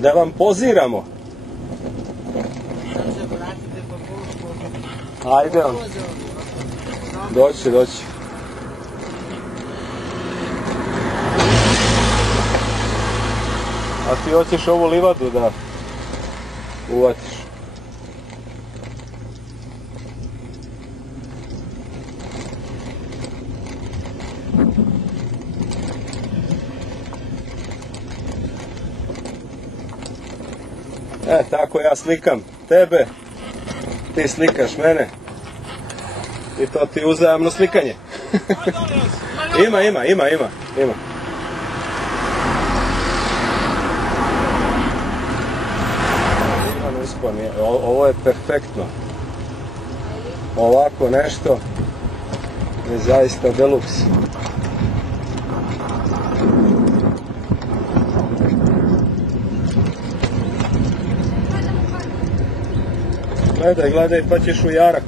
Da vam poziramo. Ajde on. Doći. A ti hoćeš ovu livadu da uvatiš. Tako ja slikam tebe, ti slikaš mene i to ti uzajamno slikanje. Ima. Ovo je perfektno. Ovako nešto je zaista deluxe. Gledaj, pa ćeš u jarak.